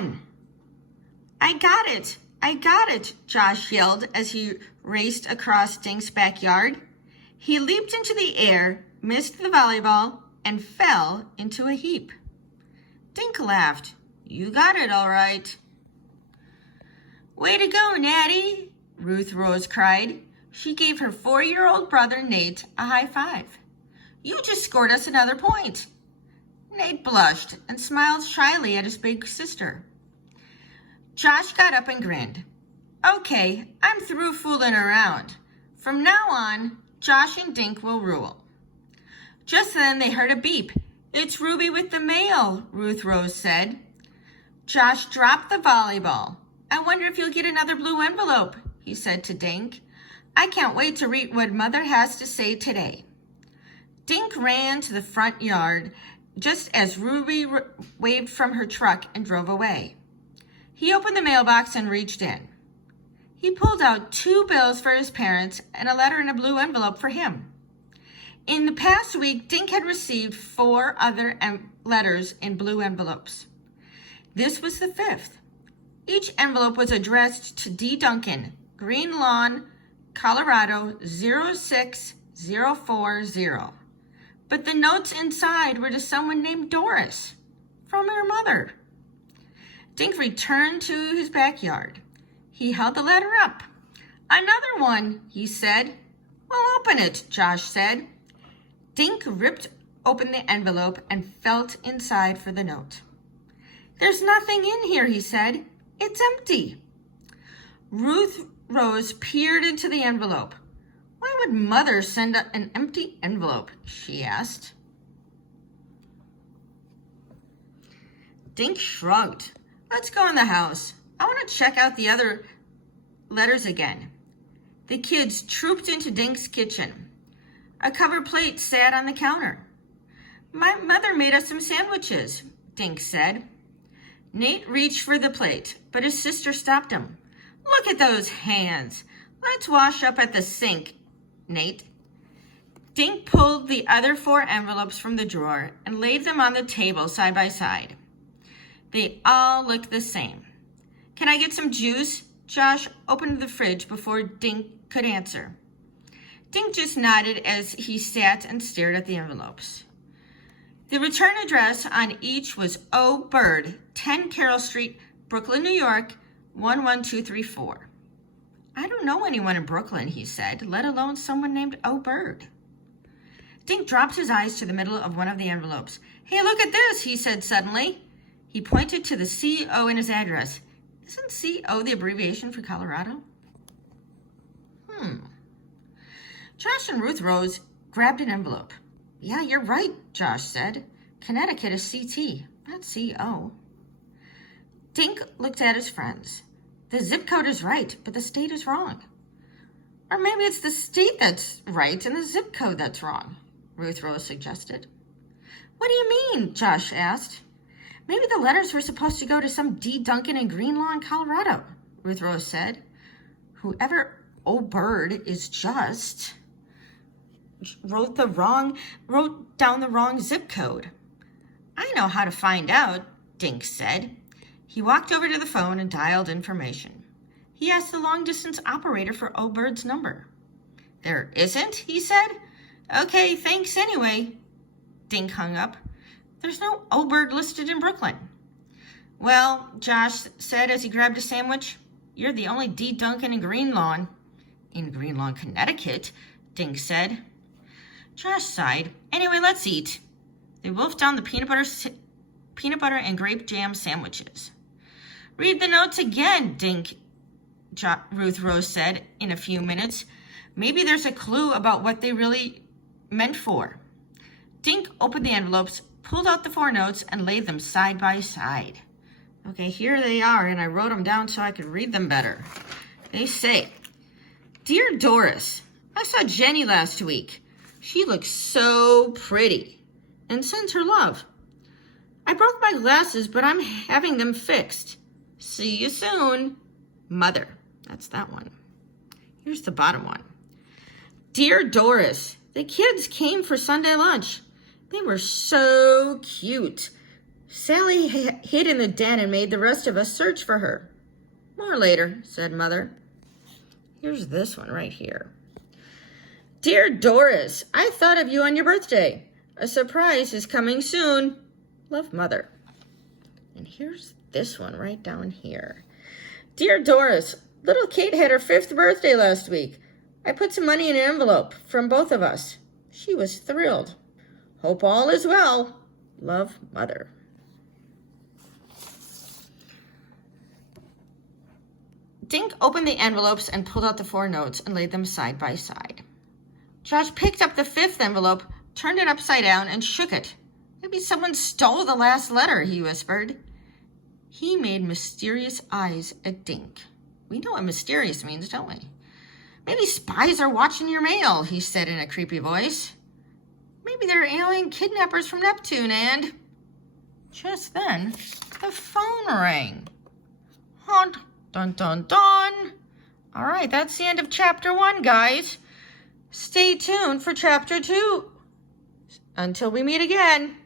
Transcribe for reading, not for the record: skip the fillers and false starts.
one. I got it, Josh yelled as he raced across Dink's backyard. He leaped into the air, missed the volleyball, and fell into a heap. Dink laughed. You got it all right. Way to go, Natty, Ruth Rose cried. She gave her 4-year-old brother Nate a high five. You just scored us another point. Nate blushed and smiled shyly at his big sister. Josh got up and grinned. Okay, I'm through fooling around. From now on, Josh and Dink will rule. Just then they heard a beep. It's Ruby with the mail, Ruth Rose said. Josh dropped the volleyball. I wonder if you'll get another blue envelope, he said to Dink. I can't wait to read what Mother has to say today. Dink ran to the front yard just as Ruby waved from her truck and drove away. He opened the mailbox and reached in. He pulled out 2 bills for his parents and a letter in a blue envelope for him. In the past week, Dink had received 4 other letters in blue envelopes. This was the 5th. Each envelope was addressed to D. Duncan, Green Lawn, Colorado 06040. But the notes inside were to someone named Doris, from her mother. Dink returned to his backyard. He held the letter up. Another one, he said. Well, open it, Josh said. Dink ripped open the envelope and felt inside for the note. There's nothing in here, he said. It's empty. Ruth Rose peered into the envelope. Why would Mother send an empty envelope? She asked. Dink shrugged. Let's go in the house. I want to check out the other letters again. The kids trooped into Dink's kitchen. A covered plate sat on the counter. My mother made us some sandwiches, Dink said. Nate reached for the plate, but his sister stopped him. Look at those hands. Let's wash up at the sink, Nate. Dink pulled the other 4 envelopes from the drawer and laid them on the table side by side. They all looked the same. Can I get some juice? Josh opened the fridge before Dink could answer. Dink just nodded as he sat and stared at the envelopes. The return address on each was O. Bird, 10 Carroll Street, Brooklyn, New York, 11234. I don't know anyone in Brooklyn, he said, let alone someone named O. Bird. Dink dropped his eyes to the middle of one of the envelopes. Hey, look at this, he said suddenly. He pointed to the CO in his address. Isn't CO the abbreviation for Colorado? Josh and Ruth Rose grabbed an envelope. Yeah, you're right, Josh said. Connecticut is CT, not CO. Dink looked at his friends. The zip code is right, but the state is wrong. Or maybe it's the state that's right and the zip code that's wrong, Ruth Rose suggested. What do you mean? Josh asked. Maybe the letters were supposed to go to some D. Duncan in Green Lawn, Colorado, Ruth Rose said. Whoever O. Bird is just wrote down the wrong zip code. I know how to find out, Dink said. He walked over to the phone and dialed information. He asked the long-distance operator for O. Bird's number. There isn't, he said. Okay, thanks anyway. Dink hung up. There's no O. Bird listed in Brooklyn. Well, Josh said as he grabbed a sandwich, you're the only D. Duncan in Green Lawn. In Green Lawn, Connecticut, Dink said. Josh sighed. Anyway, let's eat. They wolfed down the peanut butter and grape jam sandwiches. Read the notes again, Ruth Rose said in a few minutes. Maybe there's a clue about what they really meant for. Dink opened the envelopes, pulled out the 4 notes, and laid them side by side. Okay, here they are, and I wrote them down so I could read them better. They say, Dear Doris, I saw Jenny last week. She looks so pretty and sends her love. I broke my glasses, but I'm having them fixed. See you soon. Mother. That's that one. Here's the bottom one. Dear Doris, the kids came for Sunday lunch. They were so cute. Sally hid in the den and made the rest of us search for her. More later, said Mother. Here's this one right here. Dear Doris, I thought of you on your birthday. A surprise is coming soon. Love, Mother. And here's this one right down here. Dear Doris, little Kate had her 5th birthday last week. I put some money in an envelope from both of us. She was thrilled. Hope all is well. Love, Mother. Dink opened the envelopes and pulled out the 4 notes and laid them side by side. Josh picked up the 5th envelope, turned it upside down, and shook it. Maybe someone stole the last letter, he whispered. He made mysterious eyes at Dink. We know what mysterious means, don't we? Maybe spies are watching your mail, he said in a creepy voice. Maybe they're alien kidnappers from Neptune, and... Just then, the phone rang. Haunt. Dun, dun, dun. All right, that's the end of chapter 1, guys. Stay tuned for chapter 2. Until we meet again.